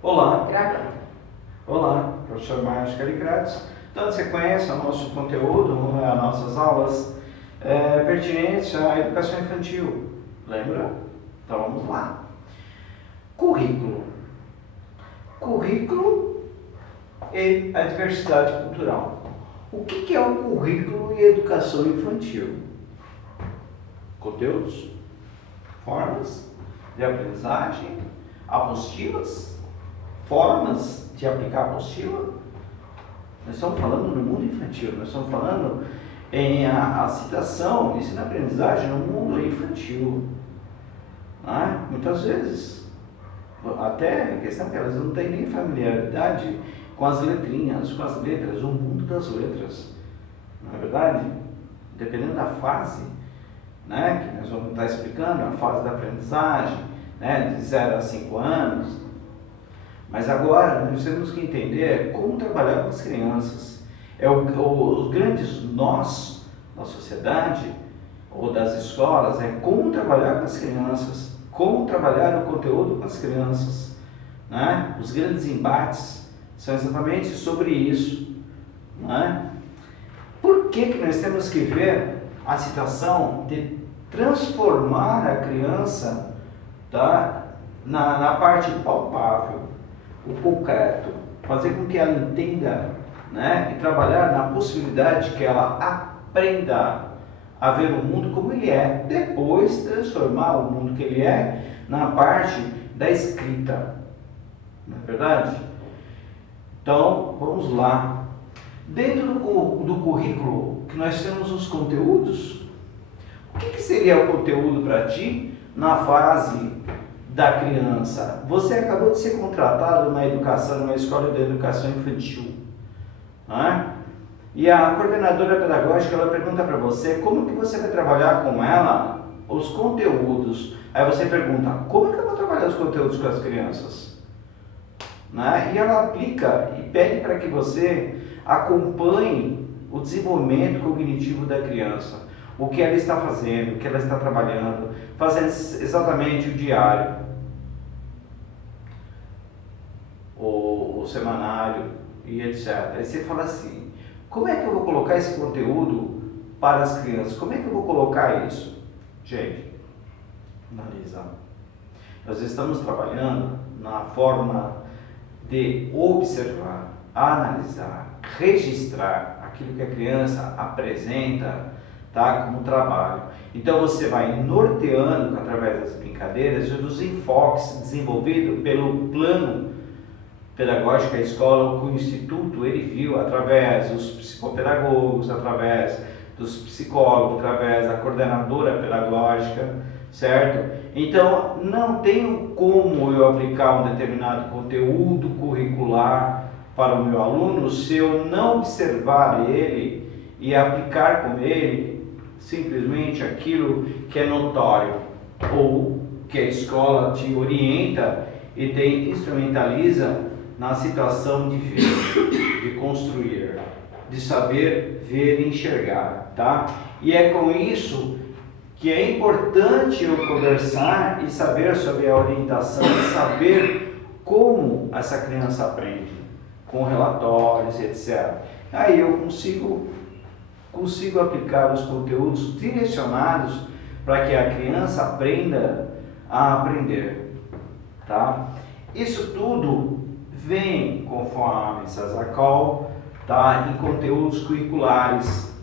Olá, Gravando. olá, professor Márcio Calicrates. Dando sequência ao nosso conteúdo, às nossas aulas pertinentes à educação infantil. Lembra? Então vamos lá. Currículo. Currículo e a diversidade cultural. O que é o currículo e a educação infantil? Conteúdos, formas de aprendizagem, apostilas, formas de aplicar a apostila. Nós estamos falando no mundo infantil, nós estamos falando em a citação, ensino-aprendizagem no mundo infantil. Muitas vezes, até a questão que elas não têm nem familiaridade com as letrinhas, com as letras, o mundo das letras. Não é verdade? Dependendo da fase, que nós vamos estar explicando, a fase da aprendizagem, de 0 a 5 anos. Mas agora nós temos que entender como trabalhar com as crianças. Os grandes nós da sociedade ou das escolas é como trabalhar com as crianças, como trabalhar o conteúdo com as crianças. Os grandes embates são exatamente sobre isso. Por que nós temos que ver a situação de transformar a criança na parte palpável, o concreto, fazer com que ela entenda, e trabalhar na possibilidade que ela aprenda a ver o mundo como ele é, depois transformar o mundo que ele é na parte da escrita, não é verdade? Então, vamos lá. Dentro do currículo que nós temos os conteúdos, o que seria o conteúdo para ti na fase da criança? Você acabou de ser contratado na educação, numa escola de educação infantil, e a coordenadora pedagógica ela pergunta para você como que você vai trabalhar com ela os conteúdos. Aí você pergunta, como que eu vou trabalhar os conteúdos com as crianças? E ela aplica e pede para que você acompanhe o desenvolvimento cognitivo da criança, o que ela está fazendo, o que ela está trabalhando, fazendo exatamente o diário, o semanário e etc. Aí você fala assim, como é que eu vou colocar esse conteúdo para as crianças? Como é que eu vou colocar isso? Gente, analisa. Nós estamos trabalhando na forma de observar, analisar, registrar aquilo que a criança apresenta, como trabalho. Então você vai norteando através das brincadeiras e dos enfoques desenvolvidos pelo plano pedagógico da escola, que o Instituto ele viu através dos psicopedagogos, através dos psicólogos, através da coordenadora pedagógica, certo? Então, não tenho como eu aplicar um determinado conteúdo curricular para o meu aluno se eu não observar ele e aplicar com ele simplesmente aquilo que é notório ou que a escola te orienta e te instrumentaliza na situação de ver, de construir, de saber ver e enxergar, E é com isso que é importante eu conversar e saber sobre a orientação e saber como essa criança aprende, com relatórios, etc. Aí eu consigo aplicar os conteúdos direcionados para que a criança aprenda a aprender, Isso tudo vem, conforme Sazakal, em conteúdos curriculares,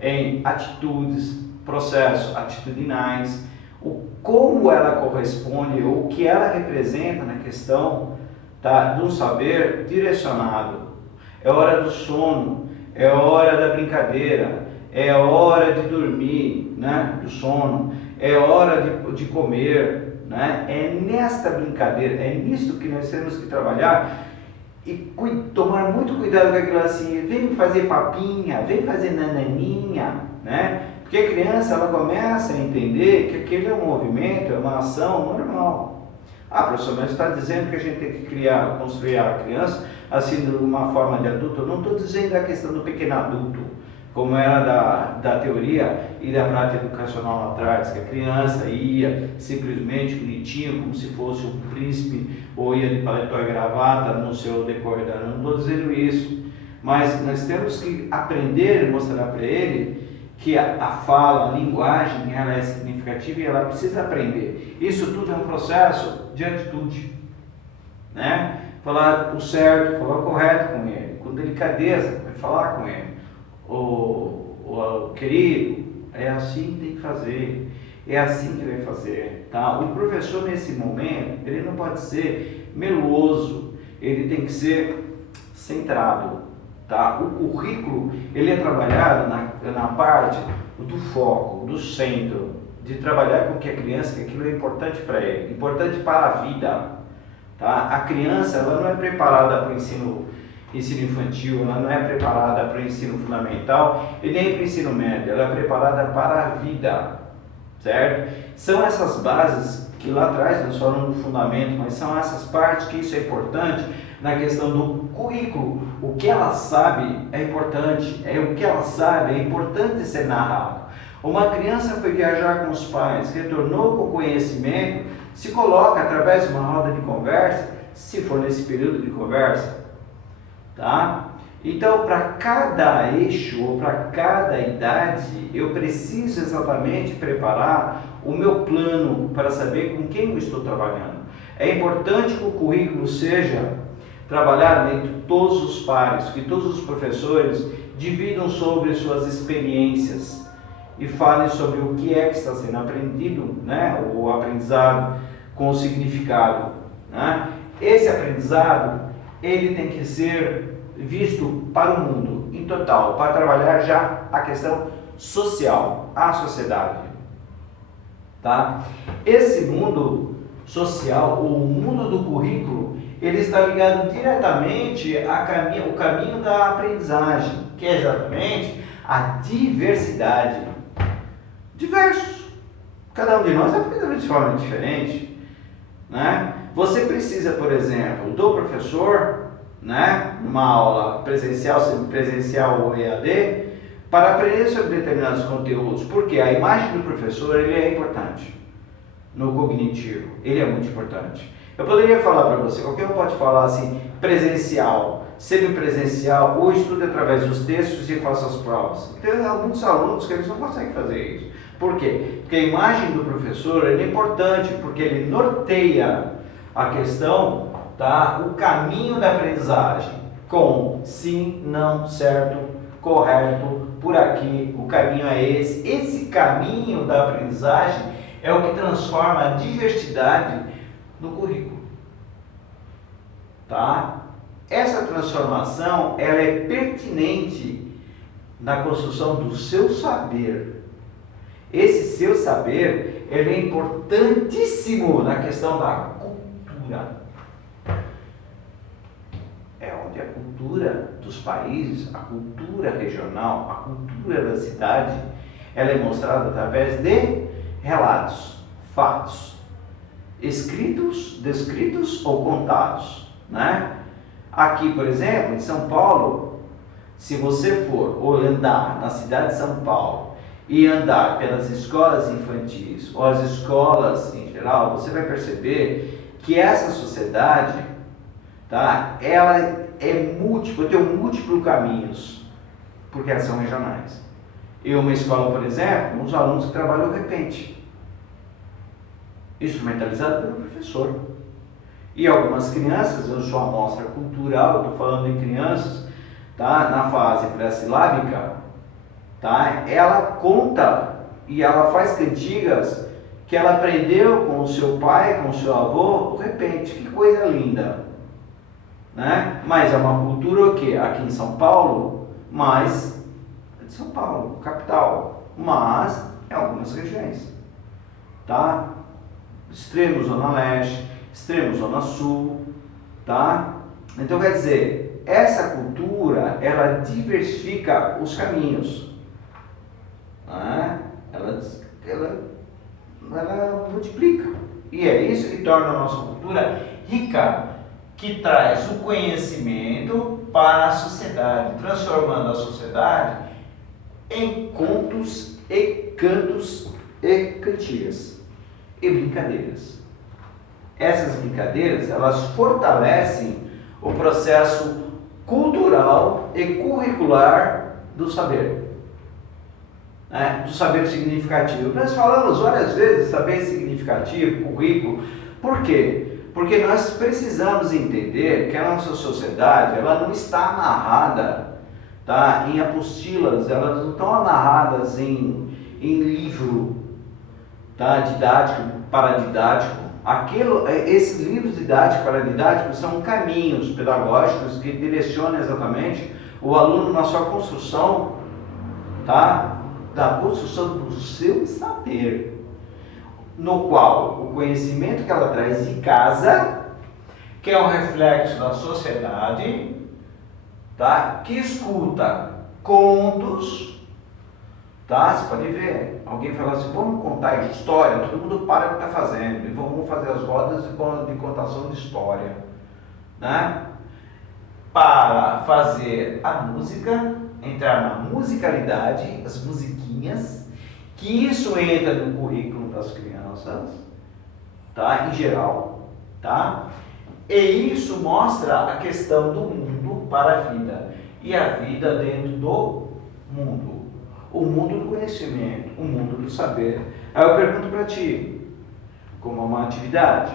em atitudes, processos atitudinais, como ela corresponde, o que ela representa na questão de um saber direcionado. É hora do sono, é hora da brincadeira, é hora de dormir, do sono, é hora de comer, É nesta brincadeira, é nisso que nós temos que trabalhar e tomar muito cuidado com aquilo assim, vem fazer papinha, vem fazer nananinha, Porque a criança ela começa a entender que aquele é um movimento, é uma ação normal. Professor, mas está dizendo que a gente tem que construir a criança assim de uma forma de adulto? Eu não estou dizendo a questão do pequeno adulto, como era da teoria e da prática educacional lá atrás, que a criança ia simplesmente bonitinho, como se fosse um príncipe, ou ia de paletó e gravata no seu decorrer da ano. Não estou dizendo isso, mas nós temos que aprender e mostrar para ele que a fala, a linguagem, ela é significativa e ela precisa aprender. Isso tudo é um processo de atitude, né? Falar o certo, falar o correto com ele, com delicadeza, vai falar com ele. O querido, é assim que tem que fazer, é assim que vai fazer, tá? O professor nesse momento, ele não pode ser meloso, ele tem que ser centrado, tá? O currículo, ele é trabalhado na parte do foco, do centro, de trabalhar com que a criança, que aquilo é importante para ele, importante para a vida, tá? A criança, ela não é preparada para o ensino infantil, ela não é preparada para o ensino fundamental e nem para o ensino médio, ela é preparada para a vida, certo? São essas bases que lá atrás nós falamos do fundamento, mas são essas partes que isso é importante na questão do currículo. O que ela sabe é importante, o que ela sabe é importante ser narrado. Uma criança foi viajar com os pais, retornou com conhecimento, se coloca através de uma roda de conversa, se for nesse período de conversa, tá? Então, para cada eixo ou para cada idade, eu preciso exatamente preparar o meu plano para saber com quem eu estou trabalhando. É importante que o currículo seja trabalhado entre todos os pares, que todos os professores dividam sobre suas experiências e falem sobre o que é que está sendo aprendido, né? O aprendizado com o significado, né? Esse aprendizado, ele tem que ser visto para o mundo em total, para trabalhar já a questão social, a sociedade, tá? Esse mundo social, o mundo do currículo, ele está ligado diretamente ao caminho da aprendizagem, que é exatamente a diversidade. Diversos. Cada um de nós aprende de forma diferente, né? Você precisa, por exemplo, do professor, né, numa aula presencial, semipresencial ou EAD, para aprender sobre determinados conteúdos, porque a imagem do professor, ele é importante no cognitivo, ele é muito importante. Eu poderia falar para você, qualquer um pode falar assim, presencial, semipresencial, ou estude através dos textos e faça as provas. Tem alguns alunos que eles não conseguem fazer isso. Por quê? Porque a imagem do professor é importante, porque ele norteia a questão, tá? O caminho da aprendizagem, com sim, não, certo, correto, por aqui, o caminho é esse. Esse caminho da aprendizagem é o que transforma a diversidade no currículo, tá? Essa transformação, ela é pertinente na construção do seu saber. Esse seu saber, ele é importantíssimo na questão da cultura. É onde a cultura dos países, a cultura regional, a cultura da cidade, ela é mostrada através de relatos, fatos, escritos, descritos ou contados, né? Aqui, por exemplo, em São Paulo, se você for ou andar na cidade de São Paulo e andar pelas escolas infantis ou as escolas em geral, você vai perceber que essa sociedade, tá, ela é múltipla, tem múltiplos caminhos, porque elas são regionais. Em uma escola, por exemplo, os alunos que trabalham de repente, instrumentalizado pelo professor. E algumas crianças, eu sou amostra cultural, estou falando em crianças, tá, na fase pré-silábica, tá, ela conta e ela faz cantigas que ela aprendeu com o seu pai, com o seu avô, de repente, que coisa linda, né? Mas é uma cultura o quê? Aqui em São Paulo, mas é de São Paulo, capital, mas em algumas regiões, tá? Extremo Zona Leste, extremo Zona Sul, tá? Então quer dizer, essa cultura, ela diversifica os caminhos, né? Ela multiplica, e é isso que torna a nossa cultura rica, que traz o conhecimento para a sociedade, transformando a sociedade em contos e cantos e cantigas e brincadeiras. Essas brincadeiras, elas fortalecem o processo cultural e curricular do saber, né? Do saber significativo. Nós falamos várias vezes saber significativo, currículo. Por quê? Porque nós precisamos entender que a nossa sociedade, ela não está amarrada, tá, em apostilas, elas não estão amarradas em livro, tá, didático, paradidático. Esses livros didáticos, paradidáticos são caminhos pedagógicos que direcionam exatamente o aluno na sua construção, tá, da construção do seu saber, no qual o conhecimento que ela traz de casa, que é um reflexo da sociedade, tá, que escuta contos, tá, você pode ver, alguém fala assim, vamos contar história, todo mundo para o que está fazendo, e vamos fazer as rodas de contação de história, né, para fazer a música, entrar na musicalidade, as musiquinhas, que isso entra no currículo das crianças, tá? Em geral, tá? E isso mostra a questão do mundo para a vida, e a vida dentro do mundo, o mundo do conhecimento, o mundo do saber. Aí eu pergunto para ti, como uma atividade,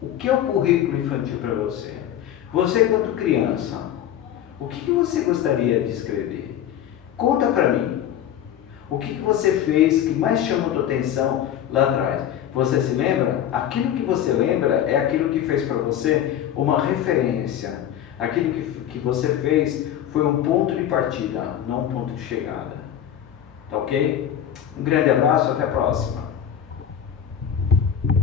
o que é o currículo infantil para você? Você, quando criança, o que você gostaria de escrever? Conta para mim. O que você fez que mais chamou a tua atenção lá atrás? Você se lembra? Aquilo que você lembra é aquilo que fez para você uma referência. Aquilo que você fez foi um ponto de partida, não um ponto de chegada. Tá ok? Um grande abraço, até a próxima.